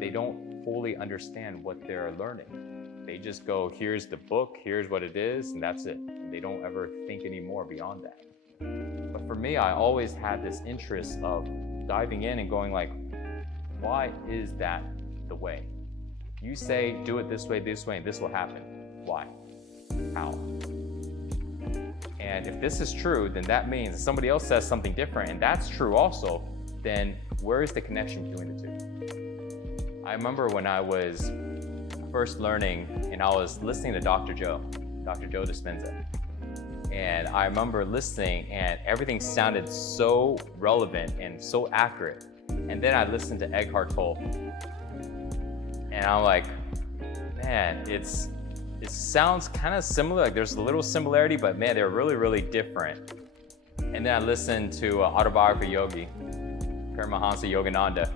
they don't fully understand what they're learning. They just go, here's the book, here's what it is, and that's it. And they don't ever think anymore beyond that. But for me, I always had this interest of diving in and going like, why is that the way? You say, do it this way, and this will happen. Why? How? And if this is true, then that means if somebody else says something different, and that's true also, then where is the connection between the two? I remember when I was first learning and I was listening to Dr. Joe Dispenza. And I remember listening and everything sounded so relevant and so accurate. And then I listened to Eckhart Tolle. And I'm like, man, it sounds kind of similar, like there's a little similarity, but man, they're really, really different. And then I listened to Autobiography Yogi, Paramahansa Yogananda.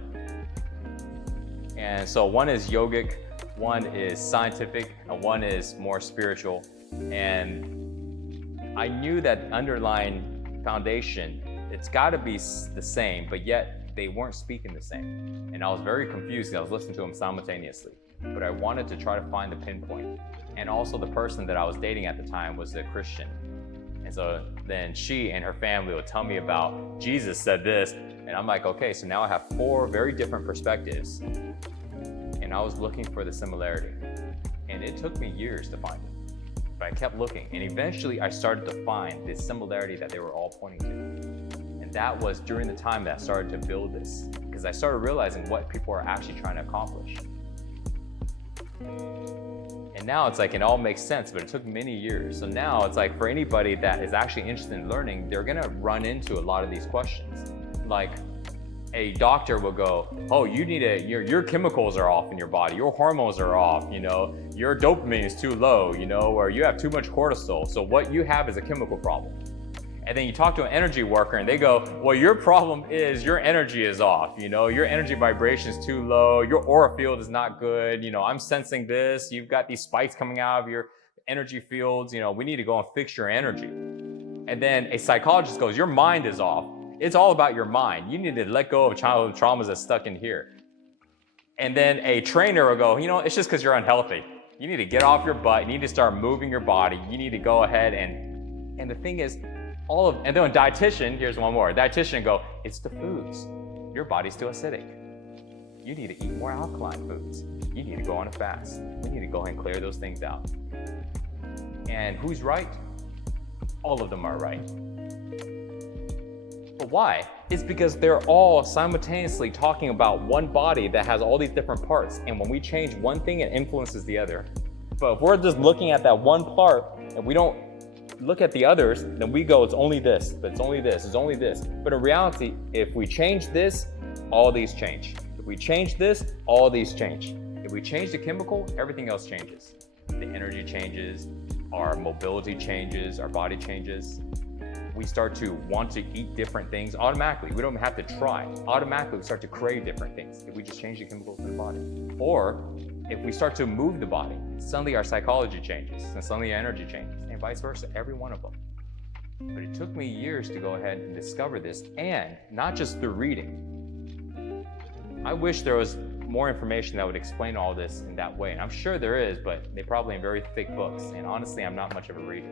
And so one is yogic, one is scientific, and one is more spiritual. And I knew that underlying foundation, it's gotta be the same, but yet they weren't speaking the same. And I was very confused because I was listening to them simultaneously. But I wanted to try to find the pinpoint. And also the person that I was dating at the time was a Christian. And so then she and her family would tell me about Jesus said this. And I'm like, okay, so now I have 4 very different perspectives. And I was looking for the similarity. And it took me years to find it. But I kept looking. And eventually I started to find the similarity that they were all pointing to. And that was during the time that I started to build this. Because I started realizing what people are actually trying to accomplish. And now it's like it all makes sense, but it took many years. So now it's like for anybody that is actually interested in learning, they're gonna run into a lot of these questions. Like a doctor will go, oh, you need your chemicals are off in your body, your hormones are off, your dopamine is too low, or you have too much cortisol. So what you have is a chemical problem. And then you talk to an energy worker and they go, well, your problem is your energy is off, your energy vibration is too low, your aura field is not good, I'm sensing this, you've got these spikes coming out of your energy fields, we need to go and fix your energy. And then a psychologist goes, your mind is off. It's all about your mind. You need to let go of childhood traumas that's stuck in here. And then a trainer will go, it's just because you're unhealthy. You need to get off your butt, you need to start moving your body, you need to go ahead and the thing is, and then a dietitian, here's one more, a dietitian go, it's the foods. Your body's too acidic. You need to eat more alkaline foods. You need to go on a fast. We need to go ahead and clear those things out. And who's right? All of them are right. But why? It's because they're all simultaneously talking about one body that has all these different parts. And when we change one thing, it influences the other. But if we're just looking at that one part and we don't look at the others, then we go, it's only this, but it's only this, it's only this. But in reality, if we change this, all these change. If we change this, all these change. If we change the chemical, everything else changes. The energy changes, our mobility changes, our body changes. We start to want to eat different things automatically. We don't have to try. Automatically, we start to crave different things if we just change the chemicals in the body. Or if we start to move the body, suddenly our psychology changes and suddenly our energy changes, and vice versa, every one of them. But it took me years to go ahead and discover this, and not just through reading. I wish there was more information that would explain all this in that way, and I'm sure there is, but they're probably in very thick books, and honestly, I'm not much of a reader.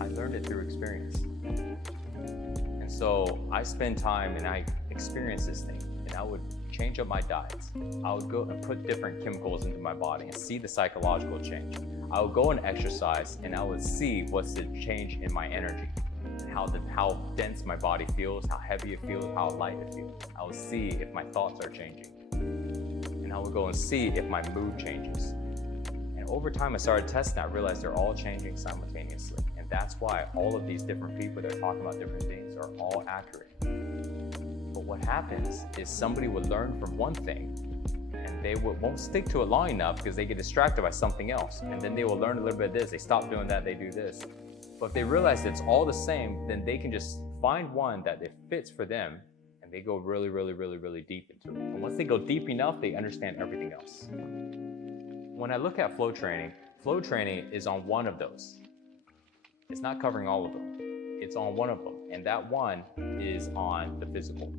I learned it through experience. And so I spend time and I experience this thing, and I would change up my diets. I would go and put different chemicals into my body and see the psychological change. I would go and exercise and I would see what's the change in my energy, how dense my body feels, how heavy it feels, how light it feels. I would see if my thoughts are changing. And I would go and see if my mood changes. And over time I started testing, I realized they're all changing simultaneously. And that's why all of these different people that are talking about different things are all accurate. But what happens is somebody would learn from one thing and they won't stick to it long enough because they get distracted by something else. And then they will learn a little bit of this, they stop doing that, they do this. But if they realize it's all the same, then they can just find one that it fits for them and they go really, really, really, really deep into it. And once they go deep enough, they understand everything else. When I look at flow training is on one of those. It's not covering all of them. It's on one of them. And that one is on the physical.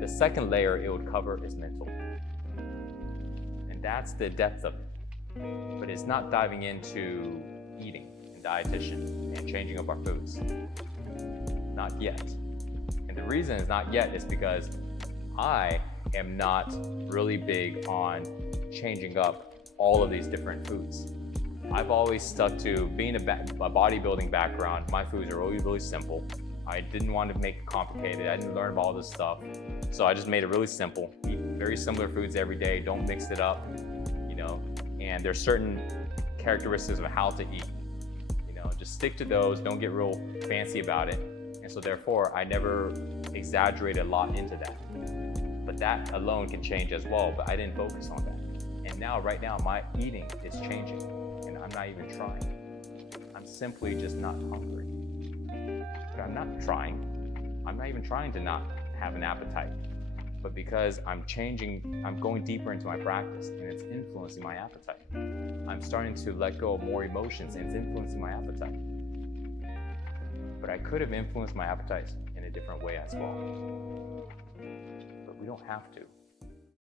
The second layer it would cover is mental. And that's the depth of it. But it's not diving into eating and dietitian and changing up our foods. Not yet. And the reason it's not yet is because I am not really big on changing up all of these different foods. I've always stuck to being a bodybuilding background. My foods are really, really simple. I didn't want to make it complicated. I didn't learn about all this stuff. So I just made it really simple. Eat very similar foods every day. Don't mix it up, and there's certain characteristics of how to eat. Just stick to those. Don't get real fancy about it. And so therefore, I never exaggerated a lot into that. But that alone can change as well, but I didn't focus on that. And now, right now, my eating is changing, and I'm not even trying. I'm simply just not hungry. But I'm not trying. I'm not even trying to not have an appetite. But because I'm changing, I'm going deeper into my practice, and it's influencing my appetite. I'm starting to let go of more emotions, and it's influencing my appetite. But I could have influenced my appetite in a different way as well. But we don't have to.